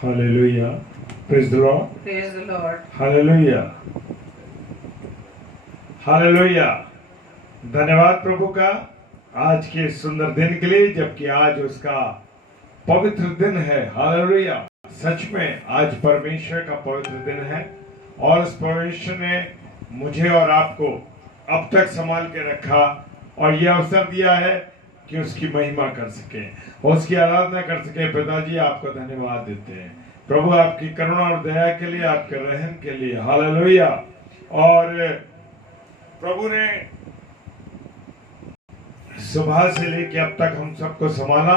Hallelujah. Praise the Lord. Praise the Lord. Hallelujah. Hallelujah. धन्यवाद प्रभु का आज के सुंदर दिन के लिए, जबकि आज उसका पवित्र दिन है। हालेलुया। सच में आज परमेश्वर का पवित्र दिन है और उस परमेश्वर ने मुझे और आपको अब तक संभाल के रखा और यह अवसर दिया है कि उसकी महिमा कर सके, उसकी आराधना कर सके। पिताजी आपको धन्यवाद देते हैं प्रभु, आपकी करुणा और दया के लिए, आपके रहम के लिए। हालेलुया। और प्रभु ने सुबह से लेकर अब तक हम सबको संभाला,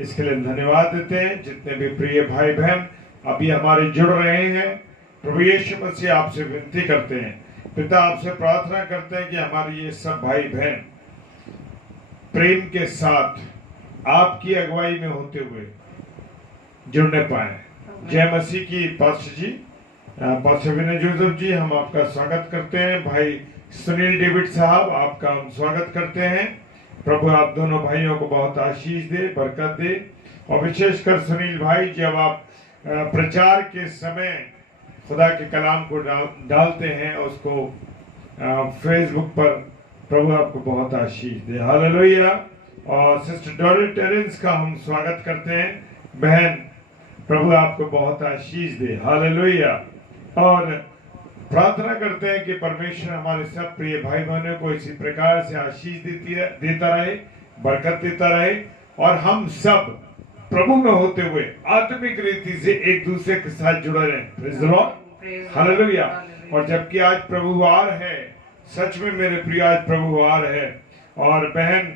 इसके लिए धन्यवाद देते हैं। जितने भी प्रिय भाई बहन अभी हमारे जुड़ रहे हैं, प्रभु यीशु मसीह आपसे विनती करते हैं, पिता आपसे प्रार्थना करते हैं कि हमारे ये सब भाई बहन प्रेम के साथ आपकी अगुवाई में होते हुए जुड़ने पाए। जय मसीह की। पास्टर जी, पास्टर विनय जोसेफ जी, हम आपका स्वागत करते हैं। भाई सुनील डेविड साहब, आपका हम स्वागत करते हैं। प्रभु आप दोनों भाइयों को बहुत आशीष दे, बरकत दे। और विशेषकर सुनील भाई, जब आप प्रचार के समय खुदा के कलाम को डालते हैं उसको फेसबुक पर, प्रभु आपको बहुत आशीष दे। हालेलुया। और सिस्टर डॉली टेरेंस का हम स्वागत करते हैं। बहन, प्रभु आपको बहुत आशीष दे। हालेलुया। और प्रार्थना करते हैं कि परमेश्वर हमारे सब प्रिय भाई बहनों को इसी प्रकार से आशीष देता रहे, बरकत देता रहे, और हम सब प्रभु में होते हुए आत्मिक रीति से एक दूसरे के साथ जुड़े रहें। Praise the Lord. हालेलुया। और जबकि आज प्रभुवार है, सच में मेरे प्रिय आज प्रभुवार है। और बहन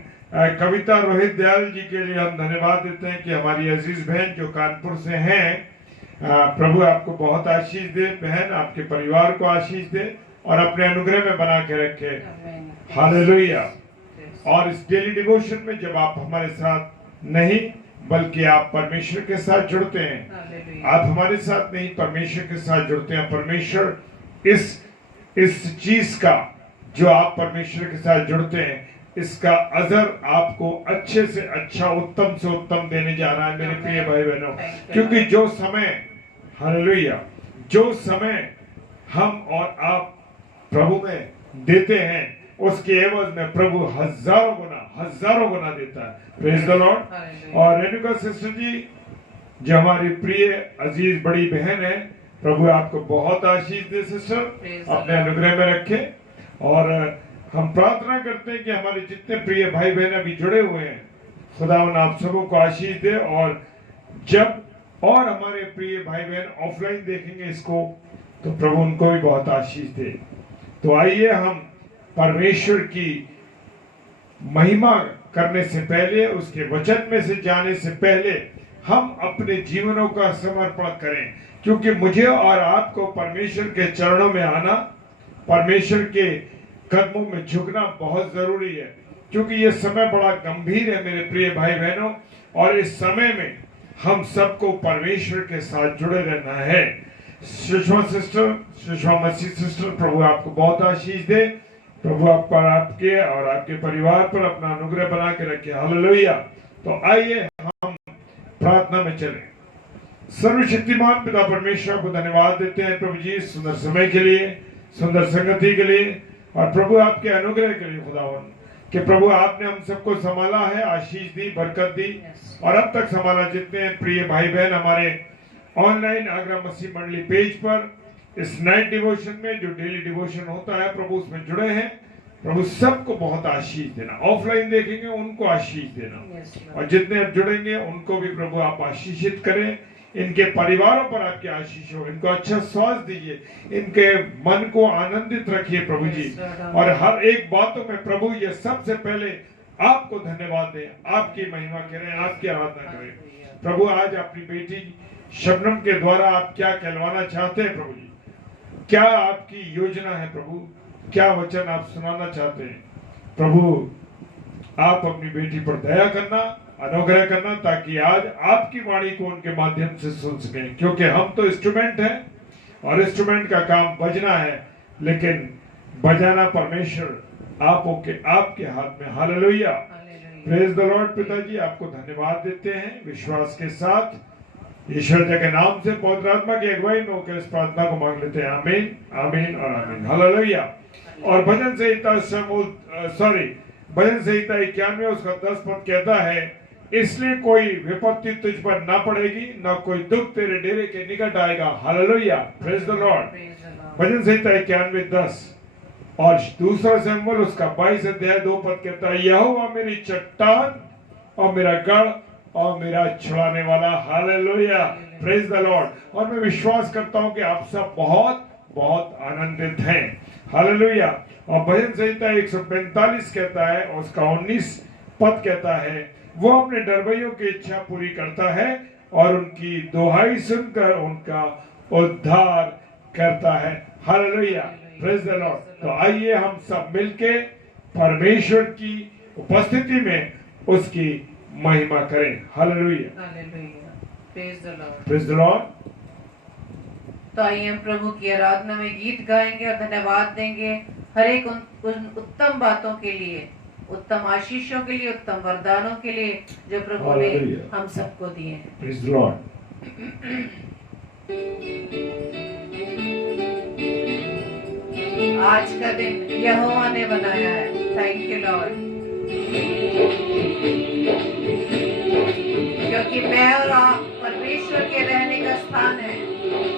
कविता रोहित दयाल जी के लिए हम धन्यवाद देते हैं कि हमारी अजीज बहन जो कानपुर से हैं, प्रभु आपको बहुत आशीष दे। बहन आपके परिवार को आशीष दे और अपने अनुग्रह में बना के रखे। हालेलुया। और इस डेली डिवोशन में जब आप हमारे साथ नहीं बल्कि आप परमेश्वर के साथ जुड़ते हैं, आप हमारे साथ नहीं परमेश्वर के साथ जुड़ते हैं। परमेश्वर इस चीज का जो आप परमेश्वर के साथ जुड़ते हैं, इसका अजर आपको अच्छे से अच्छा, उत्तम से उत्तम देने जा रहा है मेरे प्रिय भाई बहनों। क्योंकि जो समय, हालेलुया, जो समय हम और आप प्रभु में देते हैं, उसके एवज में प्रभु हजारों गुना देता है। Praise the Lord. और रेणुका सिस्टर जी, जो हमारी प्रिय अजीज बड़ी बहन है, प्रभु आपको बहुत आशीष दे सिस्टर, अपने अनुग्रह में रखे। और हम प्रार्थना करते हैं कि हमारे जितने प्रिय भाई बहन अभी जुड़े हुए हैं, खुदा उन आप सबों को आशीष दे। और जब और हमारे प्रिय भाई बहन ऑफलाइन देखेंगे इसको, तो प्रभु उनको भी बहुत आशीष दे। तो आइए हम परमेश्वर की महिमा करने से पहले, उसके वचन में से जाने से पहले, हम अपने जीवनों का समर्पण करें। क्योंकि मुझे और आपको परमेश्वर के चरणों में आना, परमेश्वर के कदमों में झुकना बहुत जरूरी है। क्योंकि ये समय बड़ा गंभीर है मेरे प्रिय भाई बहनों, और इस समय में हम सबको परमेश्वर के साथ जुड़े रहना है। सुषमा सिस्टर, सुषमा मसीह सिस्टर, प्रभु आपको बहुत आशीष दे। प्रभु आप पर, आपके और आपके परिवार पर अपना अनुग्रह बना के रखे। हालेलुया। तो आइए हम प्रार्थना में चलें। सर्वशक्तिमान पिता परमेश्वर को धन्यवाद देते हैं प्रभु जी, सुंदर समय के लिए, सुंदर संगति के लिए, और प्रभु आपके अनुग्रह के लिए खुदावन, कि प्रभु आपने हम सबको संभाला है, आशीष दी, बरकत दी, और अब तक संभाला। जितने प्रिय भाई बहन हमारे ऑनलाइन आगरा मसीह मंडली पेज पर इस नाइट डिवोशन में, जो डेली डिवोशन होता है, प्रभु उसमें जुड़े हैं, प्रभु सबको बहुत आशीष देना। ऑफलाइन देखेंगे उनको आशीष देना, और जितने अब जुड़ेंगे उनको भी प्रभु आप आशीषित करें। इनके परिवारों पर आपकी आशीष हो, इनको अच्छा स्वास्थ्य दीजिए, इनके मन को आनंदित रखिए प्रभु जी। और हर एक बातों में प्रभु ये सबसे पहले आपको धन्यवाद दें, आपकी महिमा करें, आपकी आराधना करें। प्रभु आज अपनी बेटी शबनम के द्वारा आप क्या कहलवाना चाहते हैं प्रभु जी, क्या आपकी योजना है प्रभु, क्या वचन आप सुनाना चाहते हैं प्रभु, आप अपनी बेटी पर दया करना, अनुग्रह करना, ताकि आज आपकी वाणी को उनके माध्यम से सुन सकें। क्योंकि हम तो इंस्ट्रूमेंट हैं और इंस्ट्रूमेंट का काम बजना है, लेकिन बजाना परमेश्वर आपके हाथ में। हालेलुया। Praise the Lord. पिताजी आपको धन्यवाद देते हैं विश्वास के साथ ईश्वर के नाम से पवित्र आत्मा की अगुवाई में होकर इस प्रार्थना को मांग लेते हैं। आमीन, आमीन और आमीन। हालेलुया। और भजन संहिता भजन संहिता 91 उसका 10 पद कहता है, इसलिए कोई विपत्ति तुझ पर ना पड़ेगी, ना कोई दुख तेरे डेरे के निकट आएगा। Hallelujah, praise the Lord. भजन संहिता 91:10 और दूसरा शमूएल उसका 22 अध्याय 2 पद कहता है, यहोवा मेरी चट्टान और मेरा गढ़ और मेरा छुड़ाने वाला। Hallelujah, praise the Lord. और मैं विश्वास करता हूं कि आप सब बहुत बहुत आनंदित हैं। हालेलुया। और भजन संहिता 145 कहता है और उसका 19 पद कहता है, वो अपने डरबैयों की इच्छा पूरी करता है और उनकी दुहाई सुनकर उनका उद्धार करता है। Hallelujah, praise the Lord. तो आइए हम सब मिलके परमेश्वर की उपस्थिति में उसकी महिमा करें। Hallelujah, hallelujah, praise the Lord. Praise the Lord. तो आइए हम प्रभु की आराधना में गीत गाएंगे और धन्यवाद देंगे हर एक उन उत्तम बातों के लिए, उत्तम आशीषों के लिए, उत्तम वरदानों के लिए जो प्रभु ने हम सबको दिए हैं। Praise the Lord. आज का दिन यहोवा ने बनाया है। थैंक यू लॉर्ड, क्योंकि मैं और आप परमेश्वर के रहने का स्थान है।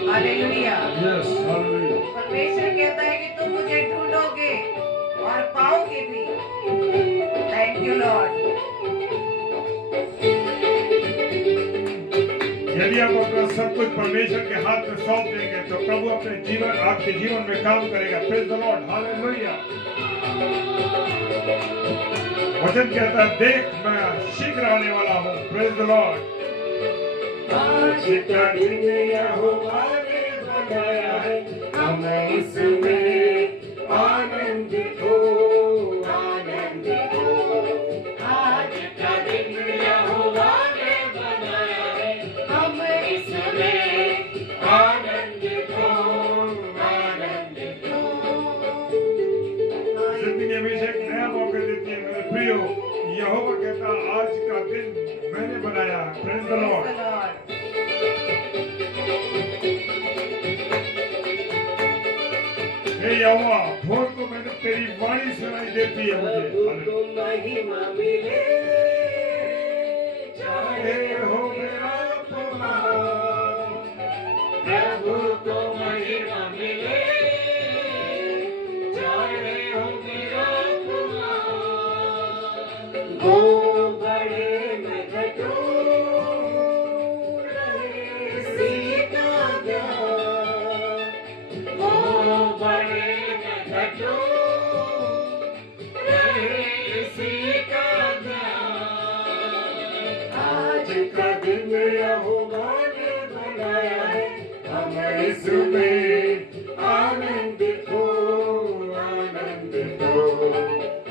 Hallelujah, yes, hallelujah. परमेश्वर कहता है कि तुम मुझे ढूंढोगे और पाओगे भी। Thank you Lord. यदि आप अपना सब कुछ परमेश्वर के हाथ में सौंप देंगे तो प्रभु अपने जीवन आपके जीवन में काम करेगा। Praise the Lord. हालेलुया। वचन कहता है, देख मैं शीघ्र आने वाला हूँ। Praise the Lord. आज का दिन यहोवा ने बनाया है, हम इसमें आनंदित हो, आनंदित हो। आज का दिन यहोवा ने बनाया है, हम इसमें आनंदित हो, आनंदित हो। जिंदगी हमेशा एक नया मौका देती है मेरे प्रियो। यहोवा कहता, आज का दिन मैंने बनाया। Praise the Lord. हे यहोवा, भोर को मैंने तेरी वाणी सुनाई देती है मुझे। महिमा मिले चाहे हो मेरा अपमान, प्रभु को महिमा मिले चाहे हो मेरा अपमान। वो बड़े मैं घटूं, रहे सीता ज्ञान। वो बड़े मैं घटूं, रहे सीता ज्ञान। आज का दिन यहोवा ने बनाया है, हम इसमें आनंदित हो, आनंदित हो।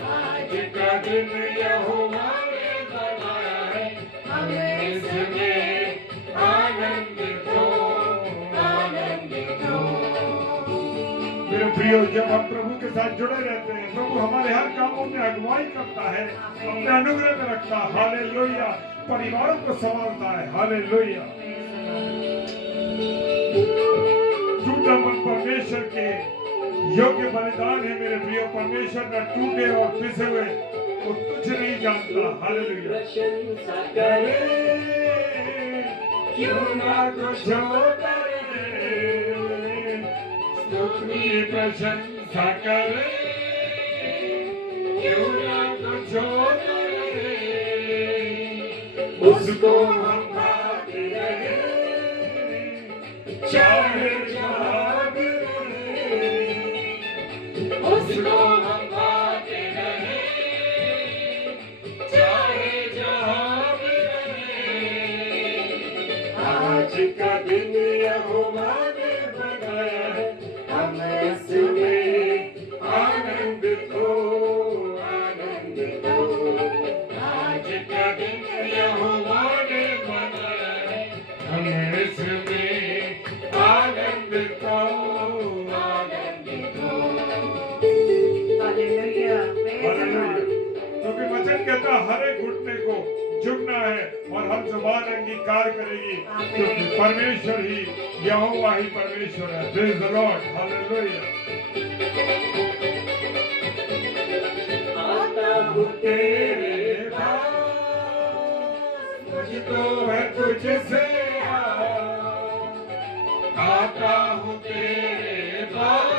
आज का दिन यहोवा ने बनाया है, हम इसमें आनंदित हो, आनंदित हो। मेरे प्रियो, जब हम प्रभु के साथ जुड़े रहते हैं, प्रभु हमारे हर कामों में अगुवाई करता है, अपने अनुग्रह में रखता है। हालेलुया, परिवारों को संभालता है। हालेलुया। टूटा मन परमेश्वर के योग्य बलिदान है मेरे प्रियो। परमेश्वर न टूटे और पिसे हुए को तुझ नहीं जानता। हालेलुया। प्रशंसा करे क्यों ना कुछ होता रहे, स्तुति प्रशंसा करे क्यों ना कुछ होता रहे। उसको हम भाते रहे चाहे जहाँ भी रहे, उसको हम भाते रहे चाहे जहाँ भी रहे। आज का दिन यहोवा ने बनाया है, हम इसमें आनंदित हो, आनंदित हो। आज का दिन यहोवा ने बनाया है, हम इसमें आनंदित हो, आनंदित हो। हालेलुया, क्योंकि वचन कहता हर एक घुटने को झुकना है और हम जुबान अंगीकार करेगी, क्योंकि परमेश्वर ही, यहोवा ही परमेश्वर है। Praise the Lord, hallelujah. आता हूँ तेरे पास, मुझको है तुझसे आता हूँ तेरे पास,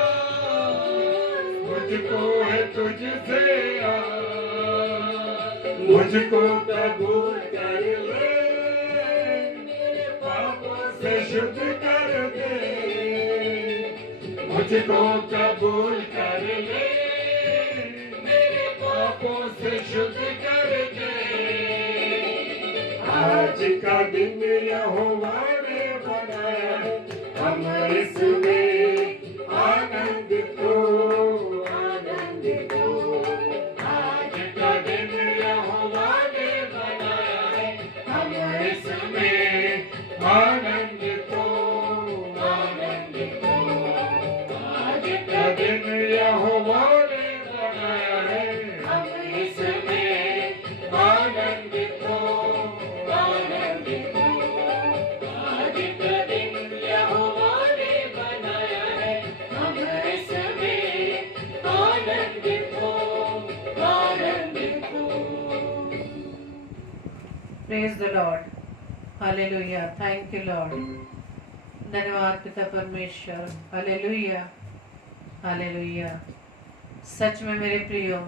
मुझको है तुझसे मुझको कबूल कर ले, मेरे पापों से शुद्ध कर दे। मुझको कबूल कर ले, मेरे पापों से शुद्ध कर दे। आज का दिन यहोवा ने बनाया, हम इसमें आनंदित हो, आनंदित हो। आज का दिन यहोवा ने बनाया है, हम इसमें आनंदित हो, आनंदित हो। आज का दिन यहोवा ने बनाया है, हम इसमें आनंदित हो, आनंदित हो। आज का दिन यहोवा ने बनाया है, हम इसमें आनंदित हो, आनंदित हो। Praise the Lord, hallelujah. Thank you Lord. धन्यवाद पिता परमेश्वर, हालेलुया, हालेलुया। सच में मेरे प्रियो,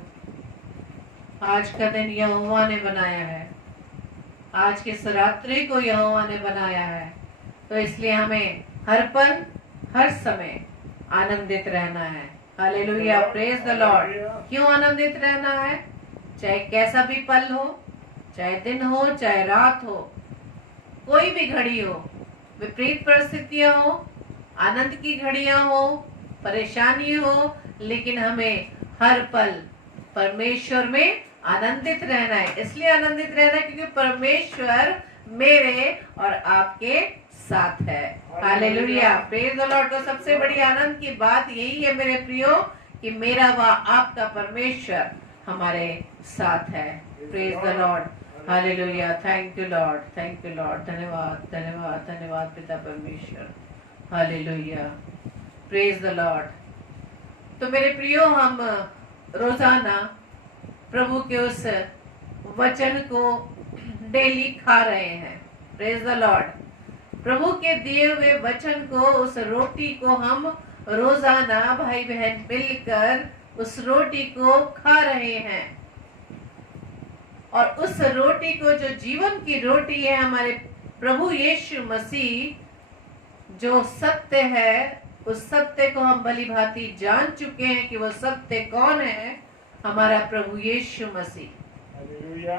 आज का दिन यहोवा ने बनाया है, आज की इस रात्रि को यहोवा ने बनाया है, तो इसलिए हमें हर पल हर समय आनंदित रहना है। Hallelujah, praise the Lord. क्यों आनंदित रहना है? चाहे कैसा भी पल हो, चाहे दिन हो, चाहे रात हो, कोई भी घड़ी हो, विपरीत परिस्थितियां हो, आनंद की घड़ियां हो, परेशानी हो, लेकिन हमें हर पल परमेश्वर में आनंदित रहना है। इसलिए आनंदित रहना है क्योंकि परमेश्वर मेरे और आपके साथ है। Hallelujah, praise the Lord. तो सबसे बड़ी आनंद की बात यही है मेरे प्रियो, कि मेरा व आपका परमेश्वर हमारे साथ है। Praise the Lord, hallelujah. Thank you Lord, thank you Lord. धन्यवाद, धन्यवाद, धन्यवाद पिता परमेश्वर, हालेलुया, प्रेज द लॉर्ड। तो मेरे प्रियो, हम रोजाना प्रभु के उस वचन को डेली खा रहे हैं। Praise the Lord. प्रभु के दिए हुए वचन को, उस रोटी को हम रोजाना भाई बहन मिलकर उस रोटी को खा रहे हैं। और उस रोटी को, जो जीवन की रोटी है, हमारे प्रभु यीशु मसीह जो सत्य है, उस सत्य को हम भली भांति जान चुके हैं कि वो सत्य कौन है, हमारा प्रभु यीशु मसीह। हालेलुया।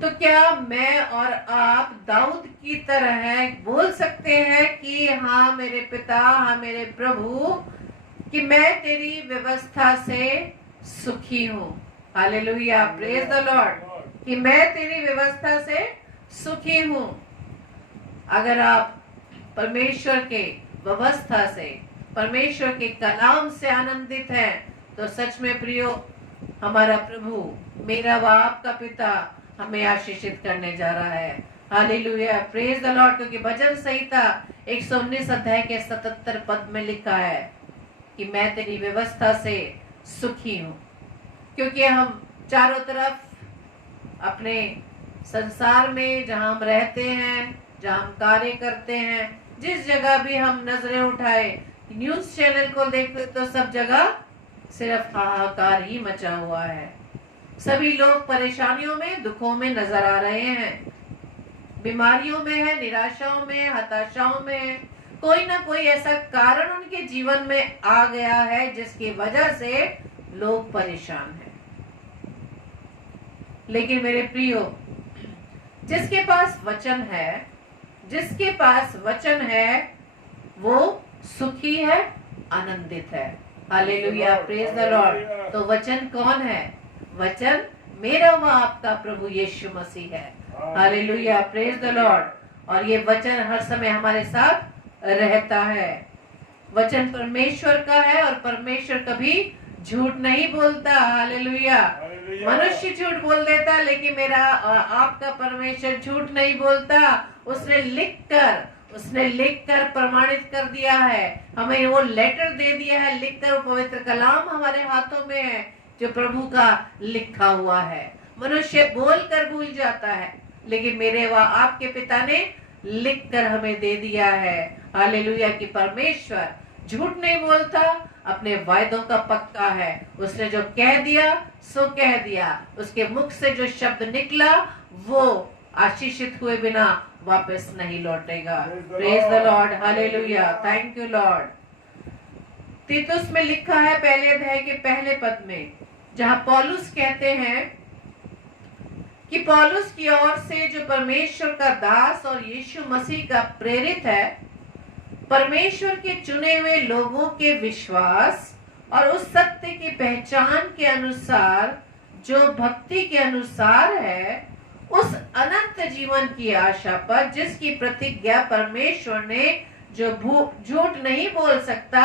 तो क्या मैं और आप दाऊद की तरह बोल सकते हैं कि हाँ मेरे पिता, हाँ मेरे प्रभु, कि मैं तेरी व्यवस्था से सुखी हूँ। हालेलुया, प्रेज द लॉर्ड, कि मैं तेरी व्यवस्था से सुखी हूँ। अगर आप परमेश्वर के व्यवस्था से, परमेश्वर के कलाम से आनंदित हैं, तो सच में प्रियो, हमारा प्रभु, मेरा व आपका पिता हमें आशीषित करने जा रहा है। Hallelujah, praise the Lord. क्योंकि भजन संहिता 119 अध्याय के 77 पद में लिखा है कि मैं तेरी व्यवस्था से सुखी हूँ। क्योंकि हम चारों तरफ अपने संसार में, जहाँ हम रहते हैं, जहाँ हम कार्य करते हैं, जिस जगह भी हम नजरें उठाए, न्यूज चैनल को देखते तो सब जगह सिर्फ हाहाकार ही मचा हुआ है। सभी लोग परेशानियों में, दुखों में नजर आ रहे हैं, बीमारियों में है, निराशाओं में, हताशाओं में। कोई ना कोई ऐसा कारण उनके जीवन में आ गया है जिसकी वजह से लोग परेशान हैं। लेकिन मेरे प्रियो, जिसके पास वचन है, जिसके पास वचन है, वो सुखी है, आनंदित है। Hallelujah, praise the Lord. तो वचन कौन है? वचन मेरा व आपका प्रभु यीशु मसीह है। Hallelujah, praise the Lord. और ये वचन हर समय हमारे साथ रहता है। वचन परमेश्वर का है और परमेश्वर कभी झूठ नहीं बोलता। हालेलुया। हालेलुया। मनुष्य झूठ बोल देता है, लेकिन मेरा आपका परमेश्वर झूठ नहीं बोलता। उसने लिखकर प्रमाणित कर दिया है, हमें वो लेटर दे दिया है लिखकर। वो पवित्र कलाम हमारे हाथों में है जो प्रभु का लिखा हुआ है। मनुष्य बोलकर भूल जाता है, लेकिन मेरे व आपके पिता ने लिखकर हमें दे दिया है। हालेलुया। कि परमेश्वर झूठ नहीं बोलता, अपने वायदों का पक्का है। उसने जो कह दिया सो कह दिया। उसके मुख से जो शब्द निकला वो आशीषित हुए बिना वापस नहीं लौटेगा। Praise the Lord. Hallelujah. Thank you Lord. तीतुस में लिखा है पहले अध्याय के पहले पद में, जहां पौलुस कहते हैं कि पौलुस की ओर से जो परमेश्वर का दास और यीशु मसीह का प्रेरित है, परमेश्वर के चुने हुए लोगों के विश्वास और उस सत्य की पहचान के अनुसार जो भक्ति के अनुसार है, उस अनंत जीवन की आशा पर जिसकी प्रतिज्ञा परमेश्वर ने जो झूठ नहीं बोल सकता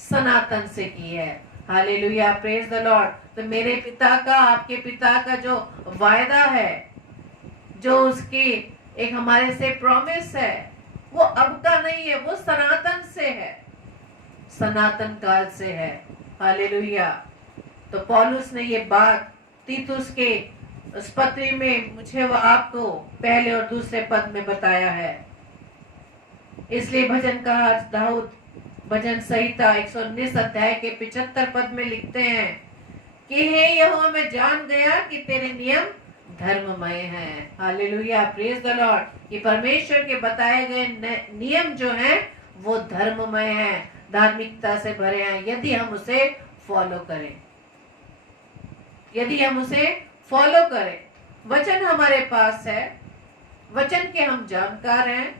सनातन से की है। हालेलुया। Praise the Lord. तो मेरे पिता का, आपके पिता का जो वायदा है, जो उसकी एक हमारे से प्रॉमिस है, वो अब का नहीं है, वो सनातन से है, सनातन काल से है। हालेलुया। तो पौलुस ने ये बात तीतुस के उस पत्री में मुझे व आपको पहले और दूसरे पद में बताया है। इसलिए भजन का दाऊद भजन संहिता 119 अध्याय के 75 पद में लिखते हैं कि हे यहोवा, मैं जान गया कि तेरे नियम धर्ममय हैं। हालेलुया। Praise the Lord. कि परमेश्वर के बताए गए नियम जो हैं वो धर्ममय हैं, धार्मिकता से भरे हैं, यदि हम उसे फॉलो करें, यदि हम उसे फॉलो करें। वचन हमारे पास है, वचन के हम जानकार हैं,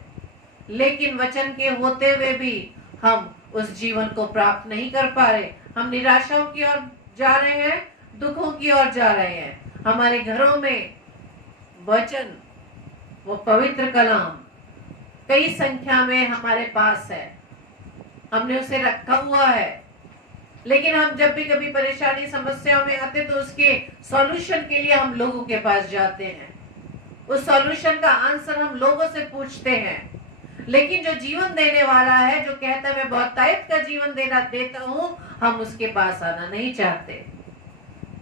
लेकिन वचन के होते हुए भी हम उस जीवन को प्राप्त नहीं कर पा रहे। हम निराशाओं की ओर जा रहे हैं, दुखों की ओर जा रहे हैं। हमारे घरों में वचन, वो पवित्र कलाम कई संख्या में हमारे पास है, हमने उसे रखा हुआ है, लेकिन हम जब भी कभी परेशानी समस्याओं में आते तो उसके सॉल्यूशन के लिए हम लोगों के पास जाते हैं, उस सॉल्यूशन का आंसर हम लोगों से पूछते हैं। लेकिन जो जीवन देने वाला है, जो कहता है मैं बहुतायत का जीवन देता हूं, हम उसके पास आना नहीं चाहते।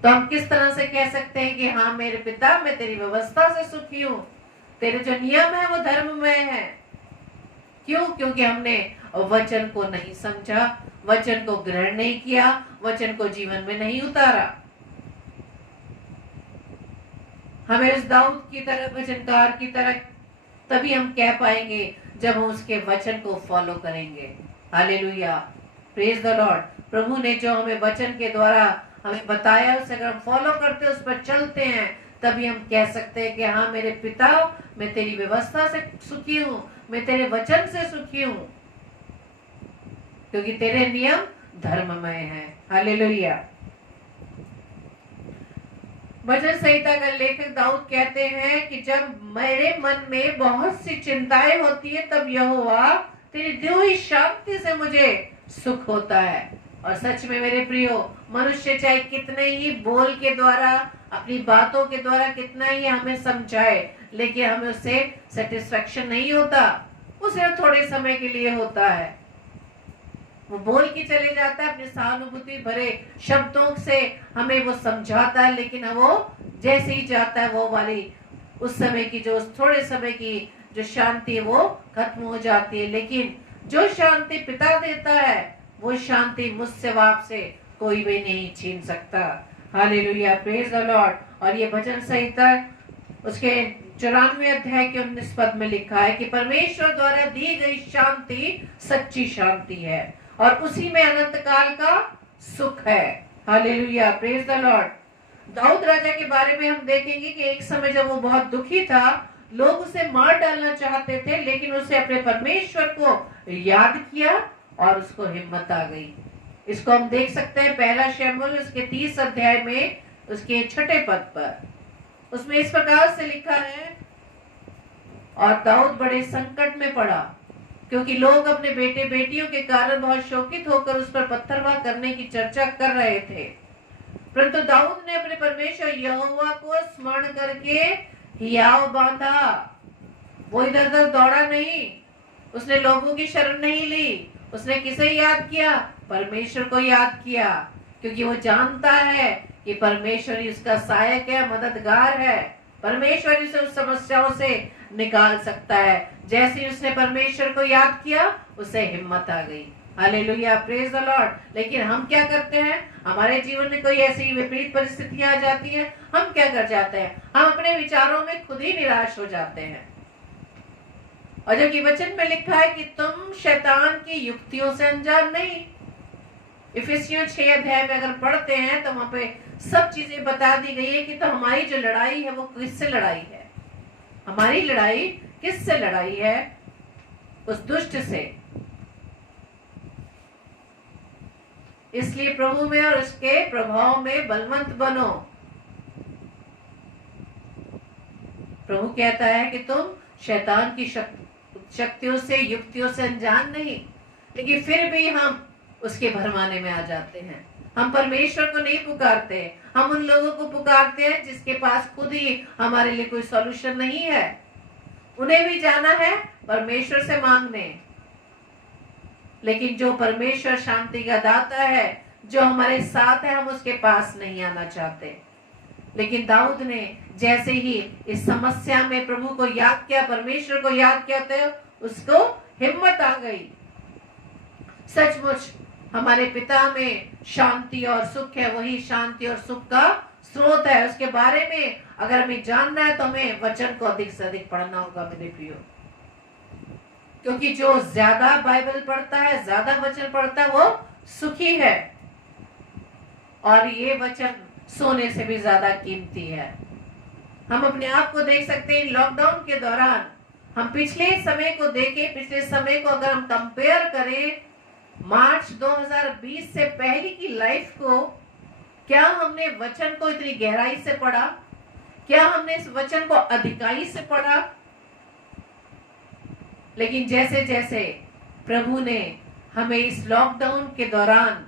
तो हम किस तरह से कह सकते हैं कि हाँ मेरे पिता, मैं तेरी व्यवस्था से सुखी हूं, तेरे जो नियम है वो धर्ममय है। क्यों? क्योंकि हमने वचन को नहीं समझा, वचन को ग्रहण नहीं किया, वचन को जीवन में नहीं उतारा। हमें उस दाऊद की तरह, वचनकार की तरह तभी हम कह पाएंगे जब हम उसके वचन को फॉलो करेंगे। हालेलुया। Praise the Lord. प्रभु ने जो हमें वचन के द्वारा हमें बताया, उसे अगर हम फॉलो करते, उस पर चलते हैं, तभी हम कह सकते हैं कि हाँ मेरे पिता, मैं तेरी व्यवस्था से सुखी हूँ, मैं तेरे वचन से सुखी हूँ, क्योंकि तेरे नियम धर्ममय हैं। हालेलुया। भजन संहिता का लेखक दाऊद कहते हैं कि जब मेरे मन में बहुत सी चिंताएं होती है, तब यहोवा तेरी दी हुई शांति से मुझे सुख होता है। और सच में मेरे प्रियो, मनुष्य चाहे कितने ही बोल के द्वारा, अपनी बातों के द्वारा कितना ही हमें समझाए, लेकिन हमें उससे सेटिस्फेक्शन नहीं होता। वो सिर्फ थोड़े समय के लिए होता है। वो बोल के चले जाता है, अपनी सहानुभूति भरे शब्दों से हमें वो समझाता है, लेकिन वो जैसे ही जाता है, वो वाली उस समय की, जो थोड़े समय की जो शांति, वो खत्म हो जाती है। लेकिन जो शांति पिता देता है, वो शांति मुझसे आपसे कोई भी नहीं छीन सकता। हालेलुया। Praise the Lord. और ये भजन संहिता उसके 94 अध्याय के 19 पद में लिखा है कि परमेश्वर द्वारा दी गई शांति सच्ची शांति है और उसी में अनंत काल का सुख है। हालेलुया। Praise the Lord. दाऊद राजा के बारे में हम देखेंगे कि एक समय जब वो बहुत दुखी था, लोग उसे मार डालना चाहते थे, लेकिन उसे अपने परमेश्वर को याद किया और उसको हिम्मत आ गई। इसको हम देख सकते हैं पहला शमूएल उसके 30 अध्याय में उसके 6 पद पर। उसमें इस प्रकार से लिखा है, और दाऊद बड़े संकट में पड़ा, क्योंकि लोग अपने बेटे बेटियों के कारण बहुत शोकित होकर उस पर पत्थरवाह करने की चर्चा कर रहे थे। परंतु दाऊद ने अपने परमेश्वर यहोवा को स्मरण करके हियाव बांधा। वो इधर उधर दौड़ा नहीं, उसने लोगों की शरण नहीं ली, उसने किसे याद किया? परमेश्वर को याद किया, क्योंकि वो जानता है कि परमेश्वर ही उसका सहायक है, मददगार है। परमेश्वर ही उसे उस समस्याओं से निकाल सकता है। जैसे ही उसने परमेश्वर को याद किया, उसे हिम्मत आ गई। Hallelujah, praise the Lord. लेकिन हम क्या करते हैं? हमारे जीवन में कोई ऐसी विपरीत परिस्थितियां आ जाती हैं, हम क्या कर जाते हैं? हम अपने विचारों में खुद ही निराश हो जाते हैं। और जबकि वचन में लिखा है कि तुम शैतान की युक्तियों से अनजान नहीं। इफिसियों 6 अध्याय में अगर पढ़ते हैं तो वहां पे सब चीजें बता दी गई है कि तो हमारी जो लड़ाई है वो किससे लड़ाई है? हमारी लड़ाई किससे लड़ाई है? उस दुष्ट से। इसलिए प्रभु में और उसके प्रभाव में बलवंत बनो। प्रभु कहता है कि तुम शैतान की शक्तियों से, युक्तियों से अनजान नहीं, लेकिन फिर भी हम उसके भरमाने में आ जाते हैं। हम परमेश्वर को नहीं पुकारते, हम उन लोगों को पुकारते हैं जिसके पास खुद ही हमारे लिए कोई सॉल्यूशन नहीं है। उन्हें भी जाना है परमेश्वर से मांगने, लेकिन जो परमेश्वर शांति का दाता है, जो हमारे साथ है, हम उसके पास नहीं आना चाहते। लेकिन दाऊद ने जैसे ही इस समस्या में प्रभु को याद किया, परमेश्वर को याद किया, तो उसको हिम्मत आ गई। सचमुच हमारे पिता में शांति और सुख है, वही शांति और सुख का स्रोत है। उसके बारे में अगर हमें जानना है तो हमें वचन को अधिक से अधिक पढ़ना होगा मेरे प्रियो, क्योंकि जो ज्यादा बाइबल पढ़ता है, ज्यादा वचन पढ़ता है, वो सुखी है। और ये वचन सोने से भी ज्यादा कीमती है। हम अपने आप को देख सकते हैं लॉकडाउन के दौरान। हम पिछले समय को देखें, पिछले समय को अगर हम कंपेयर करें मार्च 2020 से पहले की लाइफ को, क्या हमने वचन को इतनी गहराई से पढ़ा? क्या हमने इस वचन को अधिकाई से पढ़ा? लेकिन जैसे जैसे प्रभु ने हमें इस लॉकडाउन के दौरान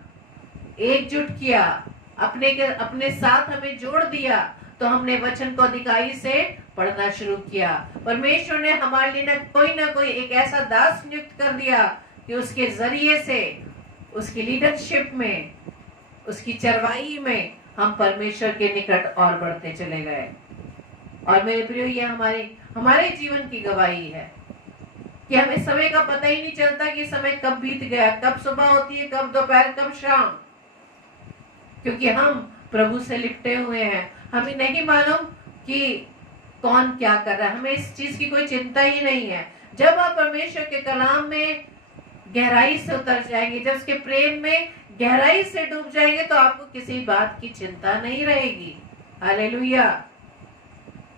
एकजुट किया, अपने साथ हमें जोड़ दिया, तो हमने वचन को अधिकाई से पढ़ना शुरू किया। परमेश्वर ने हमारे लिए ना कोई एक ऐसा दास नियुक्त कर दिया कि उसके जरिए से, उसकी लीडरशिप में, उसकी चरवाई में हम परमेश्वर के निकट और बढ़ते चले गए। और मेरे प्रियो, ये हमारे जीवन की गवाही है कि हमें समय का पता ही नहीं चलता कि समय कब बीत गया, कब सुबह होती है, कब दोपहर, कब शाम, क्योंकि हम प्रभु से लिपटे हुए हैं। हमें नहीं मालूम कि कौन क्या कर रहा है, हमें इस चीज की कोई चिंता ही नहीं है। जब आप परमेश्वर के कलाम में गहराई से उतर जाएंगे, जब उसके प्रेम में गहराई से डूब जाएंगे, तो आपको किसी बात की चिंता नहीं रहेगी। हालेलुया।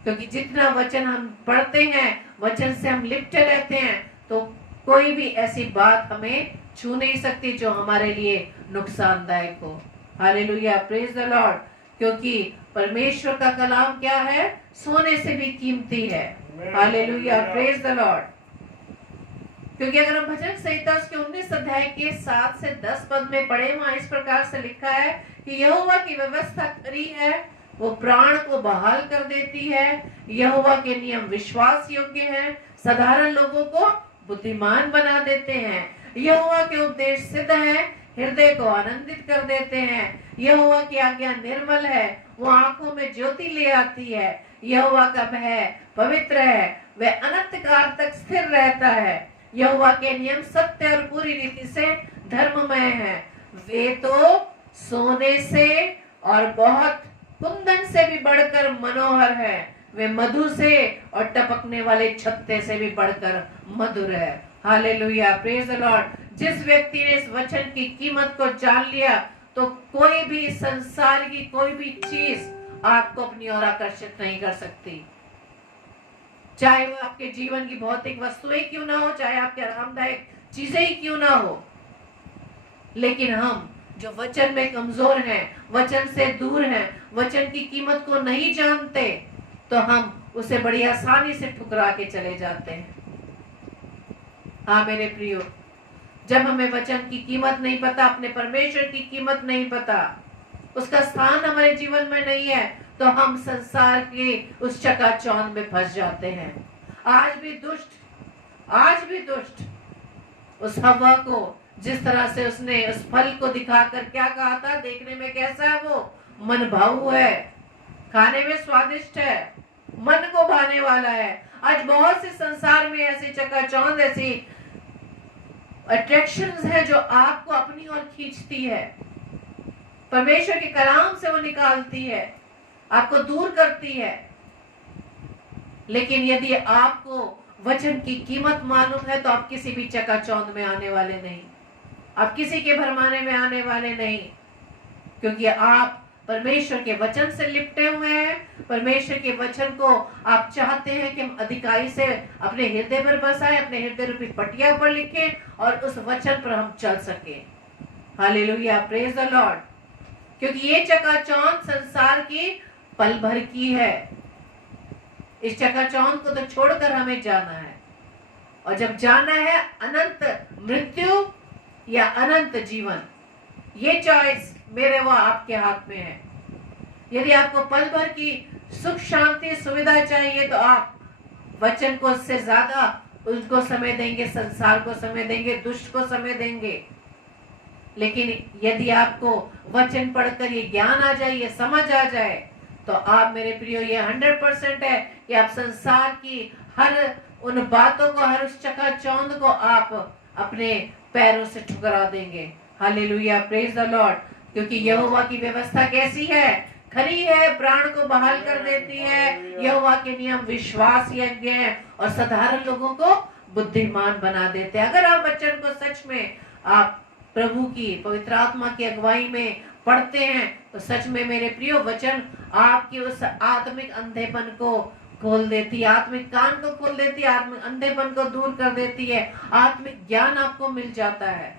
क्योंकि जितना वचन हम पढ़ते हैं, वचन से हम लिपटे रहते हैं, तो कोई भी ऐसी बात हमें छू नहीं सकती जो हमारे लिए नुकसानदायक हो। Hallelujah, praise the Lord. क्योंकि परमेश्वर का कलाम क्या है? सोने से भी कीमती है। Hallelujah, praise the Lord. क्योंकि अगर हम भजन संहिता उसके 19 अध्याय के 7 से 10 पद में पढ़े, वहां इस प्रकार से लिखा है कि यहोवा की व्यवस्था खरी है, वो प्राण को बहाल कर देती है। यहोवा के नियम विश्वास योग्य हैं, साधारण लोगों को बुद्धिमान बना देते हैं। यहोवा के उपदेश सिद्ध हैं, हृदय को आनंदित कर देते हैं। यहोवा की आज्ञा निर्मल है, वो आंखों में ज्योति ले आती है। यहोवा का भय पवित्र है, वह अनंत काल तक स्थिर रहता है। यहोवा के नियम सत्य और पूरी रीति से धर्ममय हैं। वे तो सोने से और बहुत कुंदन से भी बढ़कर मनोहर है। वे मधु से और टपकने वाले छत्ते से भी बढ़कर मधुर है। Hallelujah, praise the Lord. जिस व्यक्ति ने इस वचन की कीमत को जान लिया, तो कोई भी संसार की कोई भी चीज आपको अपनी ओर आकर्षित नहीं कर सकती। चाहे वो आपके जीवन की भौतिक वस्तुएं क्यों ना हो, चाहे आपके आरामदायक चीजें ही क्यों ना हो, लेकिन हम जो वचन में कमजोर हैं, वचन से दूर हैं, वचन की कीमत को नहीं जानते, तो हम उसे बड़ी आसानी से ठुकरा के चले जाते हैं। हाँ मेरे प्रियो, जब हमें वचन की कीमत नहीं पता, अपने परमेश्वर की कीमत नहीं पता, उसका स्थान हमारे जीवन में नहीं है, तो हम संसार के उस चकाचौंध में फंस जाते हैं। आज भी दुष्ट उस हवा को, जिस तरह से उसने उस फल को दिखाकर क्या कहा था, देखने में कैसा है वो, मन भाऊ है, खाने में स्वादिष्ट है, मन को भाने वाला है। आज बहुत से संसार में ऐसी चकाचौंध, ऐसी अट्रैक्शंस है जो आपको अपनी ओर खींचती है, परमेश्वर के कलाम से वो निकालती है, आपको दूर करती है। लेकिन यदि आपको वचन की कीमत मालूम है तो आप किसी भी चकाचौंध में आने वाले नहीं, आप किसी के भरमाने में आने वाले नहीं, क्योंकि आप परमेश्वर के वचन से लिपटे हुए हैं। परमेश्वर के वचन को आप चाहते हैं कि हम अधिकाई से अपने हृदय पर बसाएं, अपने हृदय रूपी पटिया पर लिखें और उस वचन पर हम चल सके। Hallelujah, praise the Lord. क्योंकि ये चकाचौंध संसार की पल भर की है। इस चकाचौंध को तो छोड़कर हमें जाना है, और जब जाना है अनंत मृत्यु या अनंत जीवन, ये चॉइस मेरे व आपके हाथ में है। यदि आपको पल भर की सुख शांति सुविधा चाहिए तो आप वचन को उससे ज्यादा उनको समय देंगे, संसार को समय देंगे, दुष्ट को समय देंगे। लेकिन यदि आपको वचन पढ़कर ये ज्ञान आ जाए, ये समझ आ जाए, तो आप मेरे प्रियो, ये 100% है कि आप संसार की हर उन बातों को, हर उस चकाचौंध को आप अपने पैरों से ठुकरा देंगे। Hallelujah, praise the Lord. क्योंकि यहोवा की व्यवस्था कैसी है, खरी है, प्राण को बहाल कर देती है। यहोवा के नियम विश्वास योग्य हैं और साधारण लोगों को बुद्धिमान बना देते हैं। अगर आप वचन को सच में आप प्रभु की पवित्र आत्मा की अगुवाई में पढ़ते हैं तो सच में मेरे प्रियो, वचन आपके उस आत्मिक अंधेपन को खोल देती है, आत्मिक कान को खोल देती है, आत्मिक अंधेपन को दूर कर देती है, आत्मिक ज्ञान आपको मिल जाता है।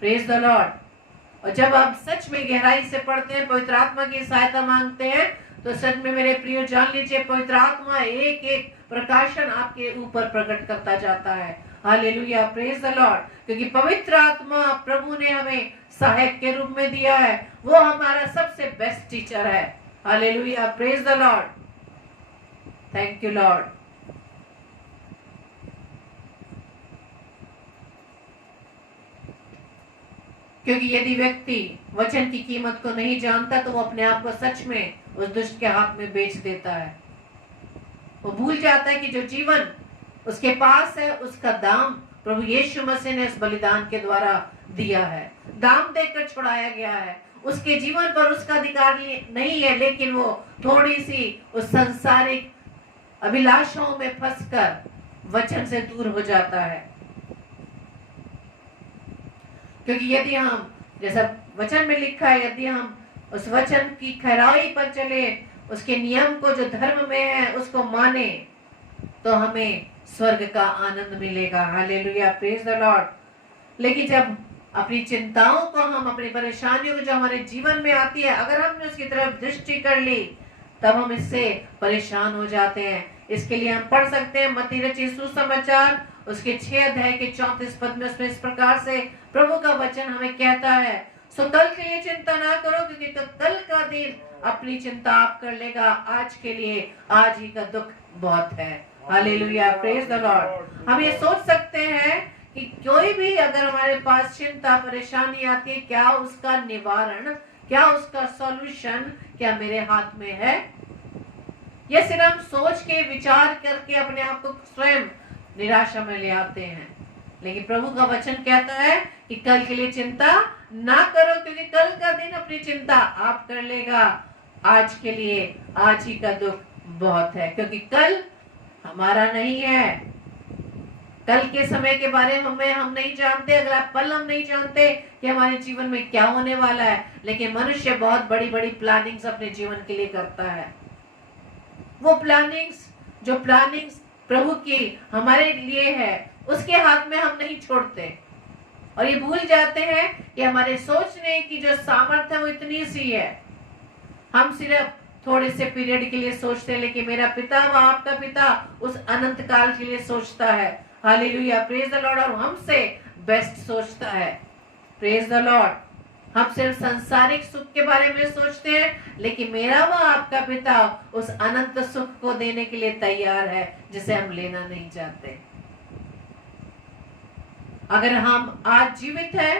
Praise the Lord. और जब आप सच में गहराई से पढ़ते हैं, पवित्र आत्मा की सहायता मांगते हैं, तो सच में मेरे प्रियो जान लीजिए, पवित्र आत्मा एक एक प्रकाशन आपके ऊपर प्रकट करता जाता है। Hallelujah, praise the Lord. क्योंकि पवित्र आत्मा प्रभु ने हमें सहायक के रूप में दिया है, वो हमारा सबसे बेस्ट टीचर है। Hallelujah, praise the Lord. Thank you Lord. क्योंकि यदि व्यक्ति वचन की कीमत को नहीं जानता तो वो अपने आप को सच में उस दुष्ट के हाथ में बेच देता है। वो भूल जाता है कि जो जीवन उसके पास है उसका दाम प्रभु यीशु मसीह ने उस बलिदान के द्वारा दिया है, दाम देकर छुड़ाया गया है। उसके जीवन पर उसका अधिकार नहीं है, लेकिन वो थोड़ी सी उस सांसारिक अभिलाषाओं में फंसकर वचन से दूर हो जाता है। क्योंकि यदि हम, जैसा वचन में लिखा है, यदि हम उस वचन की खराई पर चले, उसके नियम को जो धर्म में है उसको माने, तो हमें स्वर्ग का आनंद मिलेगा। Hallelujah, praise the Lord. लेकिन जब अपनी चिंताओं को, हम अपनी परेशानियों को जो हमारे जीवन में आती है, अगर हमने उसकी तरफ दृष्टि कर ली, तब हम इससे परेशान हो जाते हैं। इसके लिए हम पढ़ सकते हैं मत्ती रचित सुसमाचार उसके 6 अध्याय के 34 पद में। उसमें इस प्रकार से प्रभु का वचन हमें कहता है, सो कल के लिए चिंता ना करो, क्योंकि कल का दिन अपनी चिंता आप कर लेगा। आज के लिए आज ही का दुख बहुत है। Hallelujah, praise the Lord. हम ये सोच सकते हैं कि कोई भी अगर हमारे पास चिंता परेशानी आती है, क्या उसका निवारण, क्या उसका सॉल्यूशन क्या मेरे हाथ में है? या सिर्फ हम सोच के विचार करके अपने आप को स्वयं निराशा में ले आते हैं। लेकिन प्रभु का वचन कहता है कि कल के लिए चिंता ना करो, क्योंकि कल का दिन अपनी चिंता आप कर लेगा। आज के लिए आज ही का दुख बहुत है, क्योंकि कल हमारा नहीं है। कल के समय के बारे में हम नहीं जानते, अगला पल हम नहीं जानते कि हमारे जीवन में क्या होने वाला है। लेकिन मनुष्य बहुत बड़ी बड़ी प्लानिंग्स अपने जीवन के लिए करता है। वो प्लानिंग्स, जो प्लानिंग्स प्रभु की हमारे लिए है, उसके हाथ में हम नहीं छोड़ते, और ये भूल जाते हैं कि हमारे सोचने की जो सामर्थ्य है वो इतनी सी है। हम सिर्फ थोड़े से पीरियड के लिए सोचते हैं, लेकिन मेरा पिता व आपका पिता उस अनंत काल के लिए सोचता है। Hallelujah, praise the Lord. और हमसे बेस्ट सोचता है। Praise the Lord. हम सिर्फ सांसारिक सुख के बारे में सोचते हैं, लेकिन मेरा व आपका पिता उस अनंत सुख को देने के लिए तैयार है जिसे हम लेना नहीं चाहते। अगर हम आज जीवित हैं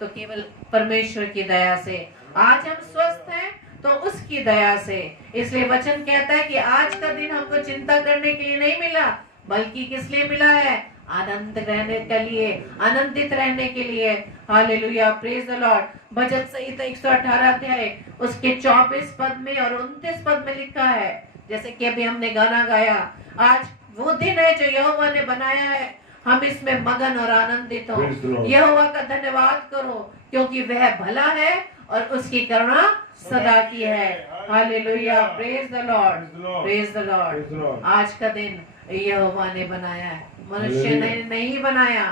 तो केवल परमेश्वर की दया से, आज हम स्वस्थ हैं तो उसकी दया से। इसलिए वचन कहता है कि आज का दिन हमको चिंता करने के लिए नहीं मिला, बल्कि किस लिए मिला है? आनंद रहने के लिए, आनंदित रहने के लिए। Hallelujah, praise the Lord. भजन संहिता 118 अध्याय उसके 24 पद में और 29 पद में लिखा है, जैसे कि अभी हमने गाना गाया, आज वो दिन है जो यहोवा ने बनाया है, हम इसमें मगन और आनंदित हो। यहोवा का धन्यवाद करो, क्योंकि वह भला है और उसकी करुणा सदा की है। Hallelujah, praise the Lord, praise the Lord. आज का दिन यहोवा ने बनाया है, मनुष्य ने नहीं बनाया,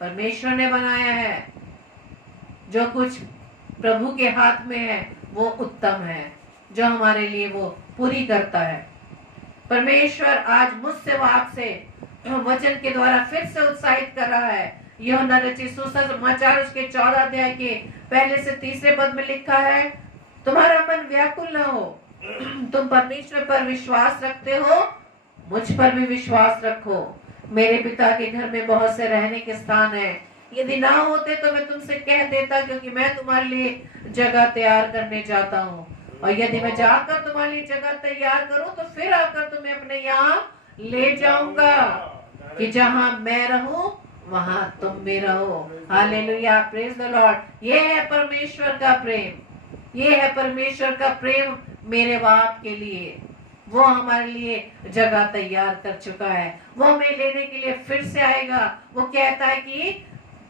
परमेश्वर ने बनाया है। जो कुछ प्रभु के हाथ में है वो उत्तम है, जो हमारे लिए वो पूरी करता है। परमेश्वर आज मुझसे व आपसे वचन के द्वारा फिर से उत्साहित कर रहा है। यूहन्ना रचित सुसमाचार उसके 14 अध्याय के पहले से 3 पद में लिखा है, तुम्हारा मन व्याकुल न हो, तुम परमेश्वर पर विश्वास रखते हो, मुझ पर भी विश्वास रखो। मेरे पिता के घर में बहुत से रहने के स्थान है, यदि ना होते तो मैं तुमसे कह देता, क्योंकि मैं तुम्हारे लिए जगह तैयार करने जाता हूँ। और यदि मैं जाकर तुम्हारे लिए जगह तैयार करूँ तो फिर आकर तुम्हें अपने यहाँ ले जाऊंगा, कि जहाँ मैं रहूं वहां तुम भी रहो। Hallelujah, praise the Lord. ये है परमेश्वर का प्रेम, ये है परमेश्वर का प्रेम मेरे बाप के लिए। वो हमारे लिए जगह तैयार कर चुका है, वो हमें लेने के लिए फिर से आएगा। वो कहता है कि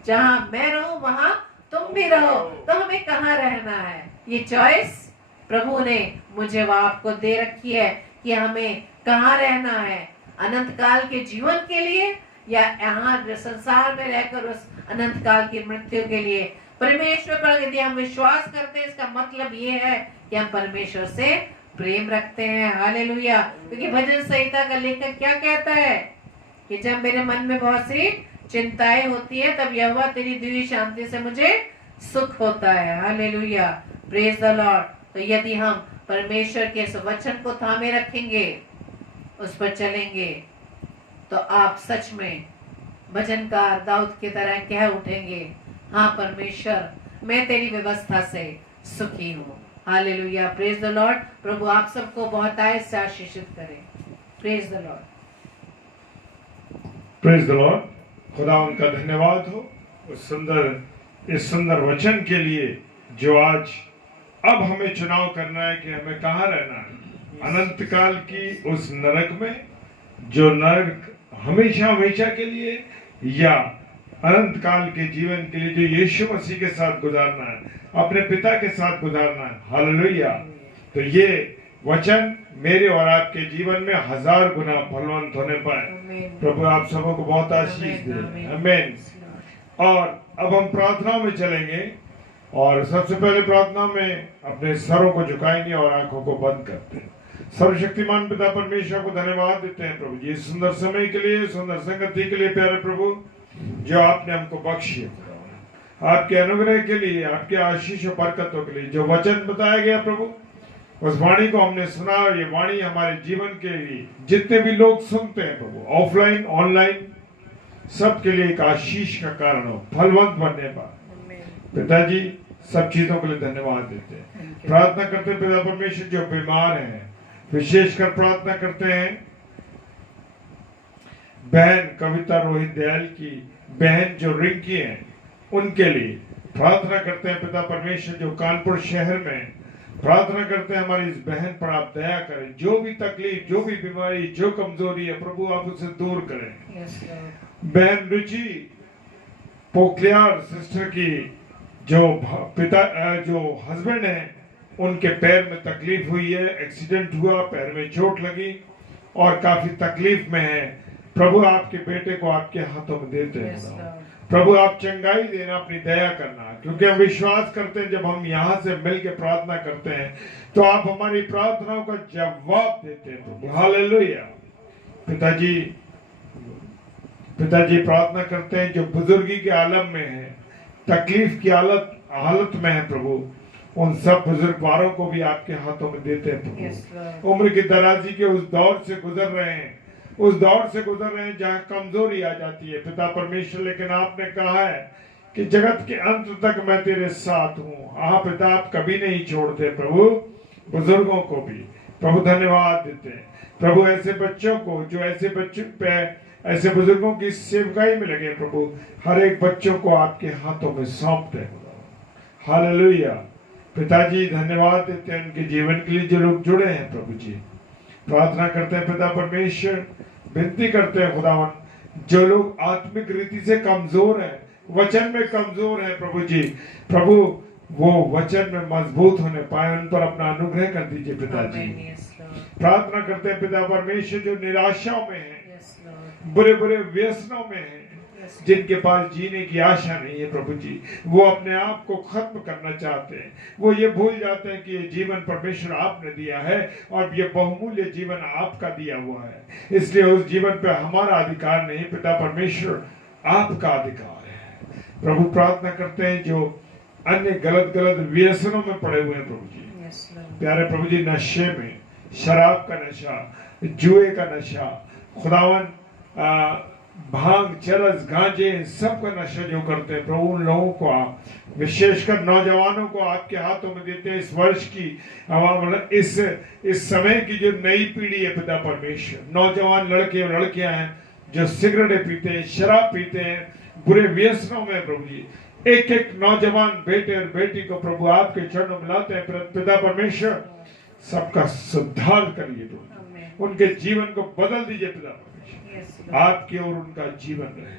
जहां मैं रहूं वहां तुम भी रहो। तो हमें कहाँ रहना है? ये चॉइस प्रभु ने मुझे व आपको दे रखी है कि हमें कहाँ रहना है, अनंत काल के जीवन के लिए या यहाँ संसार में रहकर उस अनंत काल की मृत्यु के लिए। परमेश्वर पर यदि हम विश्वास करते हैं, इसका मतलब ये है कि हम परमेश्वर से प्रेम रखते हैं। हालेलुया, क्योंकि भजन संहिता का लेखक क्या कहता है कि जब मेरे मन में बहुत सी चिंताएं होती है, तब यहोवा तेरी दिव्य शांति से मुझे सुख होता है। Hallelujah, praise the Lord. तो यदि हम परमेश्वर के इस वचन को थामे रखेंगे, उस पर चलेंगे, तो आप सच में भजनकार दाऊद की तरह कह उठेंगे, हाँ परमेश्वर, मैं तेरी व्यवस्था से सुखी हूँ। Hallelujah, praise the Lord. प्रभु आप सबको बहुत आय से आशीषित करे। Praise the Lord, praise the Lord. खुदा उनका धन्यवाद हो इस सुंदर वचन के लिए, जो आज अब हमें चुनाव करना है कि हमें कहाँ रहना है, अनंत काल की उस नरक में, जो नरक हमेशा हमेशा के लिए, या अनंत काल के जीवन के लिए जो यीशु मसीह के साथ गुजारना है, अपने पिता के साथ गुजारना है। हालेलुया। तो ये वचन मेरे और आपके जीवन में 1000 गुना फलवंत होने पाए। प्रभु आप सबों को बहुत आशीष दे। आमीन। और अब हम प्रार्थना में चलेंगे, और सबसे पहले प्रार्थना में अपने सरों को झुकाएंगे और आंखों को बंद करते हैं। सर्वशक्तिमान पिता परमेश्वर को धन्यवाद देते हैं प्रभु जी, इस सुंदर समय के लिए, सुंदर संगति के लिए। प्यारे प्रभु, जो आपने हमको बख्शी है, आपके अनुग्रह के लिए, आपके आशीष और बरकतों के लिए, जो वचन बताया गया प्रभु, उस वाणी को हमने सुना, और ये वाणी हमारे जीवन के लिए जितने भी लोग सुनते हैं प्रभु, ऑफलाइन ऑनलाइन, सबके लिए एक आशीष का कारण हो, फलवंत बनने पर। पिताजी सब चीजों के लिए धन्यवाद देते हैं। प्रार्थना करते हैं पिता परमेश्वर, जो बीमार हैं, विशेषकर प्रार्थना करते हैं बहन कविता रोहित दयाल की बहन जो रिंकी हैं, उनके लिए प्रार्थना करते हैं पिता परमेश्वर। जो कानपुर शहर में प्रार्थना करते हैं, हमारी इस बहन पर आप दया करें, जो भी तकलीफ, जो भी बीमारी, जो कमजोरी है प्रभु, आप उसे दूर करें। बहन रुचि पोखलियार सिस्टर की जो जो हस्बैंड है, उनके पैर में तकलीफ हुई है, एक्सीडेंट हुआ, पैर में चोट लगी और काफी तकलीफ में है। प्रभु आपके बेटे को आपके हाथों में देते हैं। प्रभु आप चंगाई देना, अपनी दया करना, क्योंकि हम विश्वास करते हैं जब हम यहाँ से मिलकर प्रार्थना करते हैं तो आप हमारी प्रार्थनाओं का जवाब देते हैं प्रभु। हालेलुया। पिताजी प्रार्थना करते हैं जो बुजुर्गी के आलम में है, तकलीफ की हालत में है प्रभु, उन सब बुजुर्गवारों को भी आपके हाथों में देते हैं प्रभु। उम्र की दराजी के उस दौर से गुजर रहे हैं, जहाँ कमजोरी आ जाती है पिता परमेश्वर, लेकिन आपने कहा है कि जगत के अंत तक मैं तेरे साथ हूँ। हाँ पिता, आप कभी नहीं छोड़ते प्रभु। बुजुर्गों को भी प्रभु धन्यवाद देते हैं प्रभु, ऐसे बच्चों को जो ऐसे बुजुर्गों की सेवकाई में लगे प्रभु, हर एक बच्चों को आपके हाथों में सौंपते हैं। हालेलुया। पिताजी धन्यवाद देते हैं उनके जीवन के लिए जो लोग जुड़े हैं प्रभु जी। प्रार्थना करते हैं पिता परमेश्वर, विनती करते हैं खुदावन, जो लोग आत्मिक रीति से कमजोर हैं, वचन में कमजोर हैं प्रभु जी, प्रभु वो वचन में मजबूत होने पाए, उन पर अपना अनुग्रह कर दीजिए पिताजी। प्रार्थना करते हैं पिता परमेश्वर, जो निराशाओं में है, बुरे बुरे व्यसनों में है, जिनके पास जीने की आशा नहीं है प्रभु जी, वो अपने आप को खत्म करना चाहते हैं। वो ये भूल जाते हैं कि ये जीवन परमेश्वर आपने दिया है और ये बहुमूल्य जीवन आपका दिया हुआ है, इसलिए उस जीवन पे हमारा अधिकार नहीं, पिता परमेश्वर आपका अधिकार है। प्रभु प्रार्थना करते हैं जो अन्य गलत व्यसनों में पड़े हुए हैं प्रभु जी, प्यारे प्रभु जी, नशे में, शराब का नशा, जुए का नशा, खुदावन भांग, चरस, गांजे, सब का नशा जो करते हैं प्रभु, उन लोगों को आप, विशेषकर नौजवानों को आपके हाथों में देते हैं। इस वर्ष की मतलब इस समय की जो नई पीढ़ी है पिता परमेश्वर, नौजवान लड़के और लड़कियां हैं जो सिगरेटें पीते हैं, शराब पीते हैं, बुरे व्यसनों में प्रभु जी, एक एक नौजवान बेटे और बेटी को प्रभु आपके चरणों में लाते हैं पिता परमेश्वर, सबका सुधार करिए प्रभु, उनके जीवन को बदल दीजिए पिता परमेश्वर, आपकी और उनका जीवन रहे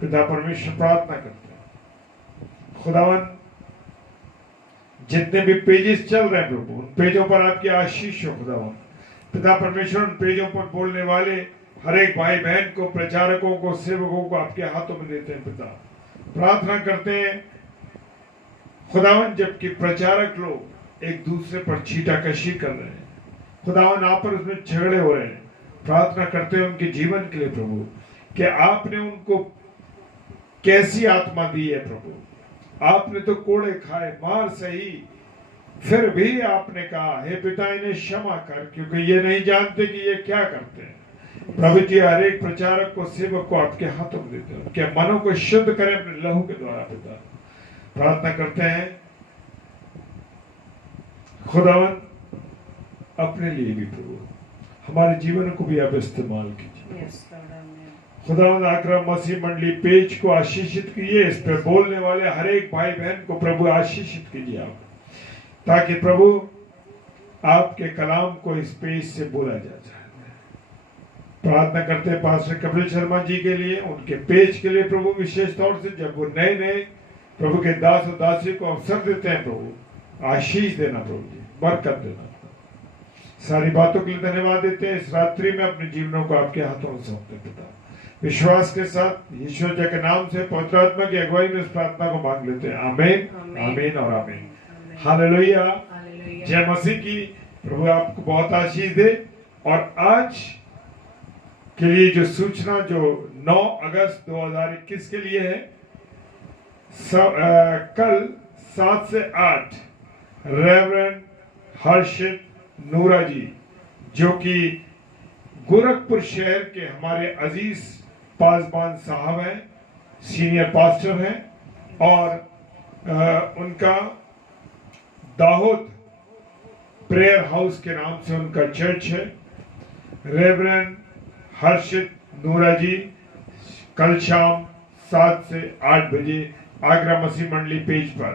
पिता परमेश्वर। प्रार्थना करते हैं खुदावन, जितने भी पेजेस चल रहे हैं प्रभु, उन पेजों पर आपकी आशीष हो खुदावन पिता परमेश्वर, उन पेजों पर बोलने वाले हर एक भाई बहन को, प्रचारकों को, सेवकों को आपके हाथों में देते हैं पिता। प्रार्थना करते हैं खुदावन, जबकि प्रचारक लोग एक दूसरे पर छीटाकशी कर रहे हैं खुदावन, आप पर उसमें झगड़े हो रहे हैं, प्रार्थना करते हैं उनके जीवन के लिए प्रभु, कि आपने उनको कैसी आत्मा दी है प्रभु, आपने तो कोड़े खाए, मार सही, फिर भी आपने कहा हे पिता इन्हें क्षमा कर, क्योंकि ये नहीं जानते कि ये क्या करते हैं। प्रभु जी, हर एक प्रचारक को, सेवक को आपके हाथों में देते हैं, उनके मनों को शुद्ध करें अपने लहू के द्वारा पिता। प्रार्थना करते हैं खुदावन, अपने लिए भी प्रभु, हमारे जीवन को भी आप इस्तेमाल कीजिए खुदावन। आकरा मसीह मंडली पेज को आशीषित कीजिए, इस पे बोलने वाले हर एक भाई बहन को प्रभु आशीषित कीजिए आप, ताकि प्रभु आपके कलाम को इस पेज से बोला जा जाए। प्रार्थना करते हैं पास्टर कपिल शर्मा जी के लिए, उनके पेज के लिए प्रभु, विशेष तौर से जब वो नए नए प्रभु के दास और दासी को अवसर देते हैं प्रभु, आशीष देना प्रभु जी, बरकत देना। सारी बातों के लिए धन्यवाद देते हैं। इस रात्रि में अपने जीवनों को आपके हाथों में सौंपते हैं पिता, विश्वास के साथ यीशु जी के नाम से पवित्र आत्मा की अगुवाई में इस प्रार्थना को मांग लेते हैं। आमीन, आमीन और आमीन। हालेलुया, जय मसीह की। प्रभु आपको बहुत आशीष दे। और आज के लिए जो सूचना जो 9 अगस्त 2021 के लिए है, कल 7 से 8 रेवरेंड हर्षित नूरा जी, जो कि गोरखपुर शहर के हमारे अजीज पासबान साहब हैं, सीनियर पास्टर हैं, और उनका दाहोद प्रेयर हाउस के नाम से उनका चर्च है। रेवरेंड हर्षित नूरा जी कल शाम 7 से 8 बजे आगरा मसीह मंडली पेज पर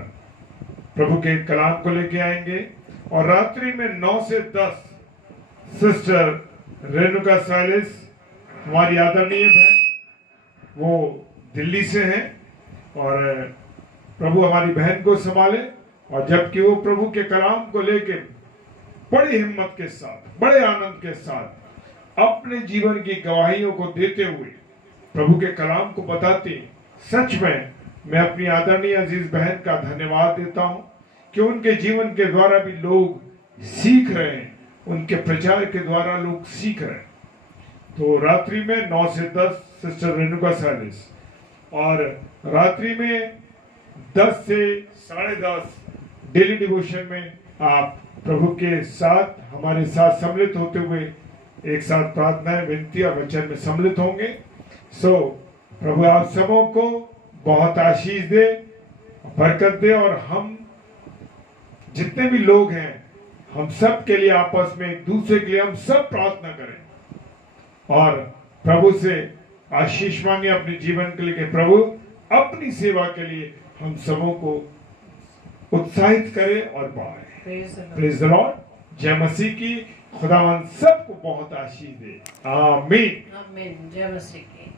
प्रभु के कलाम को लेके आएंगे, और रात्रि में 9 से 10 सिस्टर रेणुका साइलिस, हमारी आदरणीय बहन, वो दिल्ली से हैं, और प्रभु हमारी बहन को संभाले। और जबकि वो प्रभु के कलाम को लेके बड़ी हिम्मत के साथ, बड़े आनंद के साथ अपने जीवन की गवाहियों को देते हुए प्रभु के कलाम को बताते, सच में मैं अपनी आदरणीय अजीज बहन का धन्यवाद देता हूं कि उनके जीवन के द्वारा भी लोग सीख रहे हैं, उनके प्रचार के द्वारा लोग सीख रहे हैं। तो रात्रि में 9 से 10 सिस्टर रेणुका साइलिस, और रात्रि में 10 से 10:30 डेली डिवोशन में आप प्रभु के साथ हमारे साथ सम्मिलित होते हुए एक साथ प्रार्थनाएं, विनती और वचन में सम्मिलित होंगे। प्रभु आप सबों को बहुत आशीष दे, बरकत दे, और हम जितने भी लोग हैं हम सब के लिए आपस में एक दूसरे के लिए हम सब प्रार्थना करें और प्रभु से आशीष मांगे अपने जीवन के लिए कि प्रभु अपनी सेवा के लिए हम सबों को उत्साहित करे और बढ़ाए। Praise the Lord. जय मसीह की। खुदावन सबको बहुत आशीष दे। आमीन। आमीन। जय मसीह की।